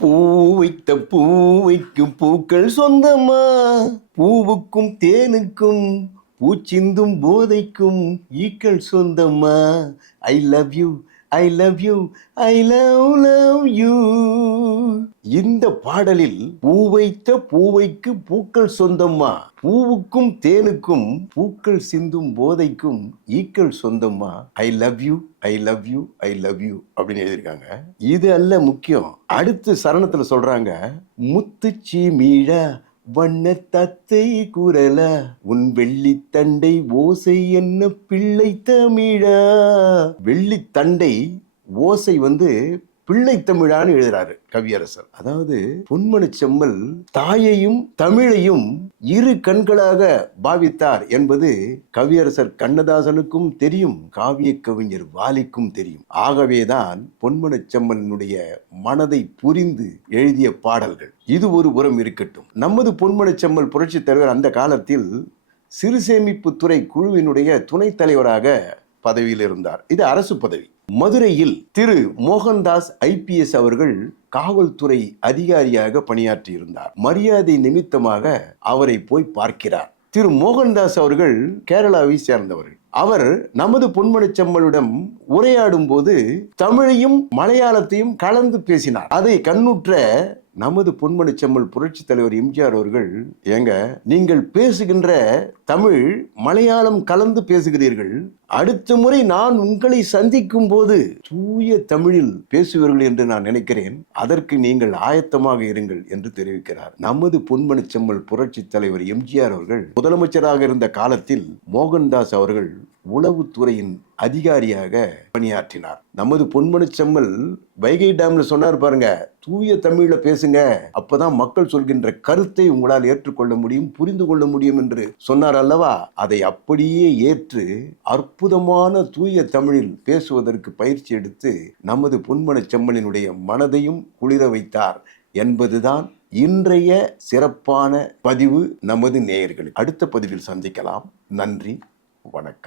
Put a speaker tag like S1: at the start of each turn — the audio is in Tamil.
S1: பூ வைத்த பூ வைக்கும் பூக்கள் சொந்தமா? பூவுக்கும் தேனுக்கும் பூச்சிந்தும் போதைக்கும் ஈக்கள் சொந்தமா? I love you I love you I love love you இந்த பாடலில் பூ வைத்த பூவைக்கு பூக்கள் சொந்தம்மா. பூவுக்கும் தேனுக்கும் பூக்கள் சிந்தும் போதைக்கும் ஈக்கள் சொந்தம்மா. I love you I love you I love you அப்படின்னு எழுதியிருக்காங்க. இது அல்ல முக்கியம். அடுத்து சரணத்துல சொல்றாங்க முத்துச்சி மீழா வண்ண தத்தை குரல உன் வெள்ளித்தண்டை ஓசை என்ன பிள்ளை தமிழா? வெள்ளித்தண்டை ஓசை வந்து பிள்ளை தமிழான்னு எழுதுறாரு கவியரசர். அதாவது பொன்மணி செம்மல் தாயையும் தமிழையும் இரு கண்களாக பாவித்தார் என்பது கவியரசர் கண்ணதாசனுக்கும் தெரியும் காவிய கவிஞர் வாலிக்கும் தெரியும். ஆகவேதான் பொன்மணி செம்மலினுடைய மனதை புரிந்து எழுதிய பாடல்கள். இது ஒரு புறம் இருக்கட்டும். நமது பொன்மணி செம்மல் புரட்சித் தலைவர் அந்த காலத்தில் சிறு சேமிப்பு துறை குழுவினுடைய துணைத் தலைவராக பதவியில் இருந்தார். இது அரசு பதவி. மதுரையில் திரு மோகன்தாஸ் ஐபிஎஸ் அவர்கள் காவல்துறை அதிகாரியாக பணியாற்றியிருந்தார். மரியாதை நிமித்தமாக அவரை போய் பார்க்கிறார். திரு மோகன்தாஸ் அவர்கள் கேரளாவை சேர்ந்தவர்கள். அவர் நமது பொன்மனச் செம்மலிடம் உரையாடும் போது தமிழையும் மலையாளத்தையும் கலந்து பேசினார். அதை கண்ணுற்ற நமது பொன்மணி செம்மல் புரட்சி தலைவர் எம்ஜிஆர் அவர்கள் ஏங்க நீங்கள் பேசுகின்ற தமிழ் மலையாளம் கலந்து பேசுகிறீர்கள். அடுத்த முறை நான் உங்களை சந்திக்கும் போது தூய தமிழில் பேசுவீர்கள் என்று நான் நினைக்கிறேன். அதற்கு நீங்கள் ஆயத்தமாக இருங்கள் என்று தெரிவிக்கிறார். நமது பொன்மணி செம்மல் புரட்சி தலைவர் எம்ஜிஆர் அவர்கள் முதலமைச்சராக இருந்த காலத்தில் மோகன்தாஸ் அவர்கள் உளவுத்துறையின் அதிகாரியாக பணியாற்றினார். நமது பொன்மனச் செம்மல் வைகை டேம்ல சொன்னார் பாருங்க தூய தமிழ்ல பேசுங்க அப்பதான் மக்கள் சொல்கின்ற கருத்தை உங்களால் ஏற்றுக்கொள்ள முடியும் புரிந்து கொள்ள முடியும் என்று சொன்னார் அல்லவா? அதை அப்படியே ஏற்று அற்புதமான தூய தமிழில் பேசுவதற்கு பயிற்சி எடுத்து நமது பொன்மனச்செம்மலினுடைய மனதையும் குளிர வைத்தார் என்பதுதான் இன்றைய சிறப்பான பதிவு நமது நேயர்கள் அடுத்த பதிவில் சந்திக்கலாம். நன்றி வணக்கம்.